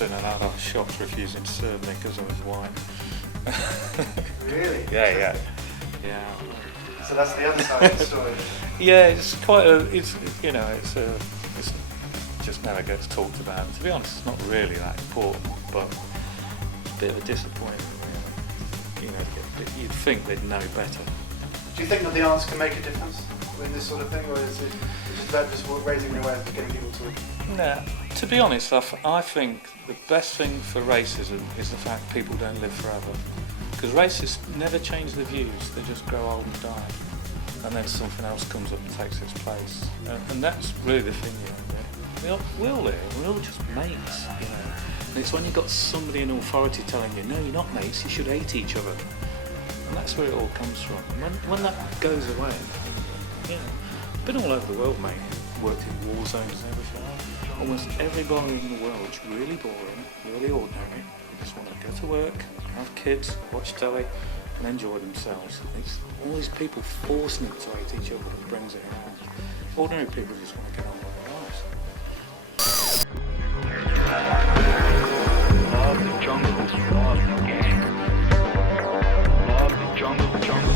in and out of shops refusing to serve me because I was white. Really? Yeah. So that's the other side of the story. Yeah, it's quite a, it's just never gets talked about. And to be honest, it's not really that important, but it's a bit of a disappointment, really. You know, you'd think they'd know better. Do you think that the arts can make a difference in this sort of thing, or is that just raising the awareness and getting people to? No, to be honest, I think the best thing for racism is the fact people don't live forever. Because racists never change their views, they just grow old and die. And then something else comes up and takes its place. And that's really the thing, you know. We're all here, we're all just mates, you know. And it's when you've got somebody in authority telling you, no, you're not mates, you should hate each other. And that's where it all comes from. When that goes away, you know, I've been all over the world, mate, worked in war zones and everything. Almost everybody in the world's really boring, really ordinary. They just want to go to work, have kids, watch telly, and enjoy themselves. It's all these people forcing them to hate each other that brings it around. Ordinary people just want to get on with their lives. Love the jungle, love the game. Love the jungle, jungle.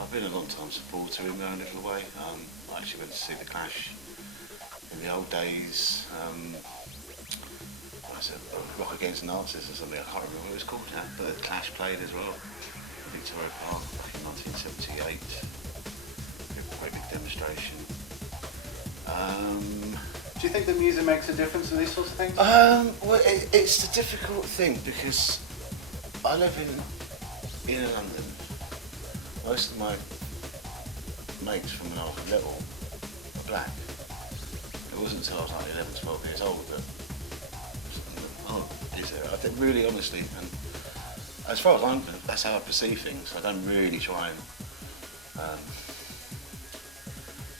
I've been a long time supporter in my own little way. I actually went to see the Clash in the old days. I said Rock Against Nazis or something, I can't remember what it was called now, but the Clash played as well in Victoria Park back in 1978. Quite a big demonstration. Do you think that music makes a difference in these sorts of things? Well, it's a difficult thing because I live in London. Most of my mates from when I was little were black. It wasn't until I was like 11, 12 years old that, is there? I think really honestly, and as far as I'm concerned, that's how I perceive things. I don't really try and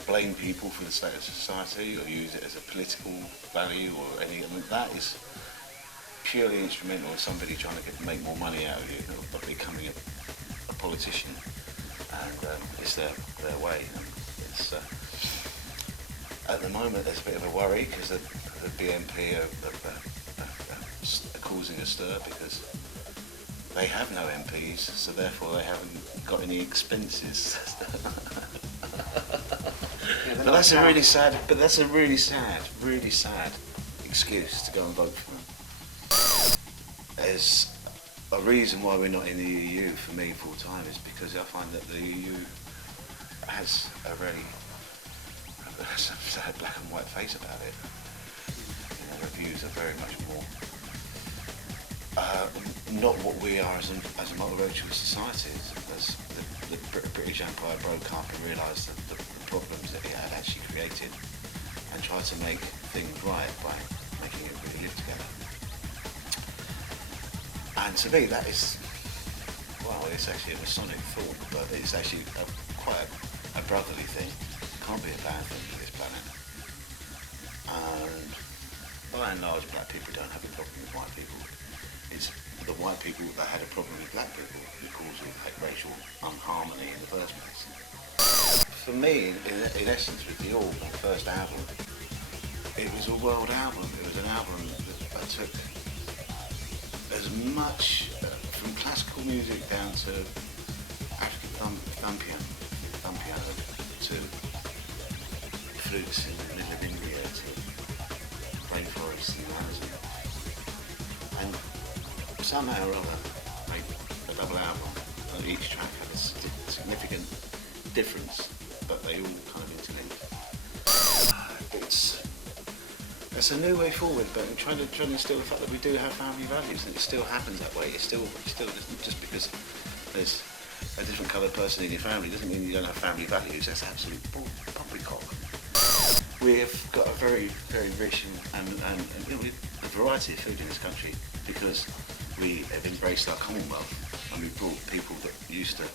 blame people for the state of society or use it as a political value or any. I mean, that is purely instrumental of somebody trying to make more money out of you by becoming a politician. And it's their way. And it's, at the moment there's a bit of a worry because the BNP are causing a stir because they have no MPs, so therefore they haven't got any expenses. But that's a really sad. But that's a really sad excuse to go and vote for them. There's a reason why we're not in the EU for me full time is because I find that the EU has a very black and white face about it. You know, their views are very much more not what we are as a multiracial society. As the British Empire broke up and realised that the problems that it had actually created, and tried to make things right by making everybody live together. And to me, that is, well, it's actually a Masonic thought, but it's actually quite a brotherly thing. It can't be a bad thing for this planet. And by and large, black people don't have a problem with white people. It's the white people that had a problem with black people who caused all that racial unharmony in the first place. For me, in essence, with the All, my first album, it was a world album. It was an album that took as much from classical music down to African thumb piano to flutes in the middle of India to rainforests in Amazon, and somehow or other made a double album, and each track had a significant difference, but they all kind of interlinked. It's a new way forward, but I'm trying to instill the fact that we do have family values, and it still happens that way. It's still just because there's a different coloured person in your family doesn't mean you don't have family values. That's absolute poppycock. We've got a very, very rich and you know, a variety of food in this country because we have embraced our Commonwealth, and we've brought people that used to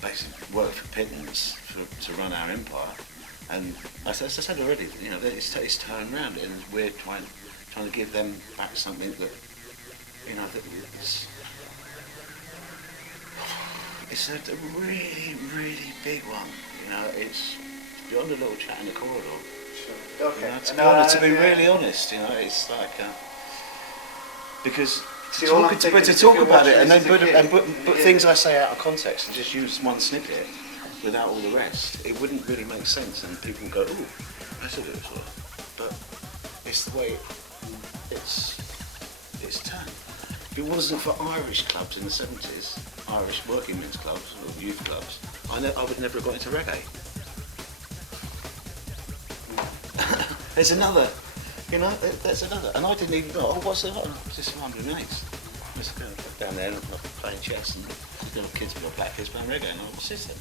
basically work for pittance to run our empire. And as I said already, you know, it's turned around, and we're trying to give them back something that, you know, that it's a really, really big one. You know, it's beyond a little chat in the corridor. Okay. You know, to And be honest, to I- be yeah. really honest, you know, it's like because See, all I'm thinking but to is if talk you're about watching it and this then as a kid, put yeah. things I say out of context and just use one snippet without all the rest, it wouldn't really make sense, and people would go, "Ooh, that's a bit of sort." But it's the way it's turned. If it wasn't for Irish clubs in the 70s, Irish working men's clubs or youth clubs, I would never have got into reggae. There's another, you know, there's another. And I didn't even know, oh, what's that? Oh, it's just some London mates. There's a girl down there playing chess and little kids with black kids playing reggae. And I what's this then?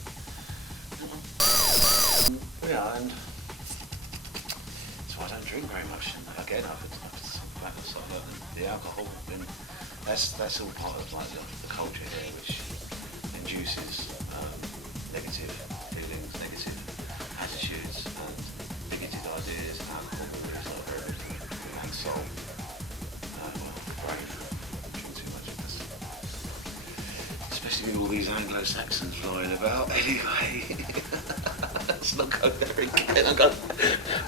Yeah, and so I don't drink very much. And again, I've the alcohol, and that's all part of like the culture here, which induces negative feelings, negative attitudes, and bigoted ideas, and alcohol is like very and soul. Rave, drink too much of this. Especially with all these Anglo-Saxons flying about. Anyway, let's not go there again. I go,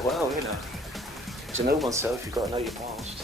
well, you know, to know oneself, you've got to know your past.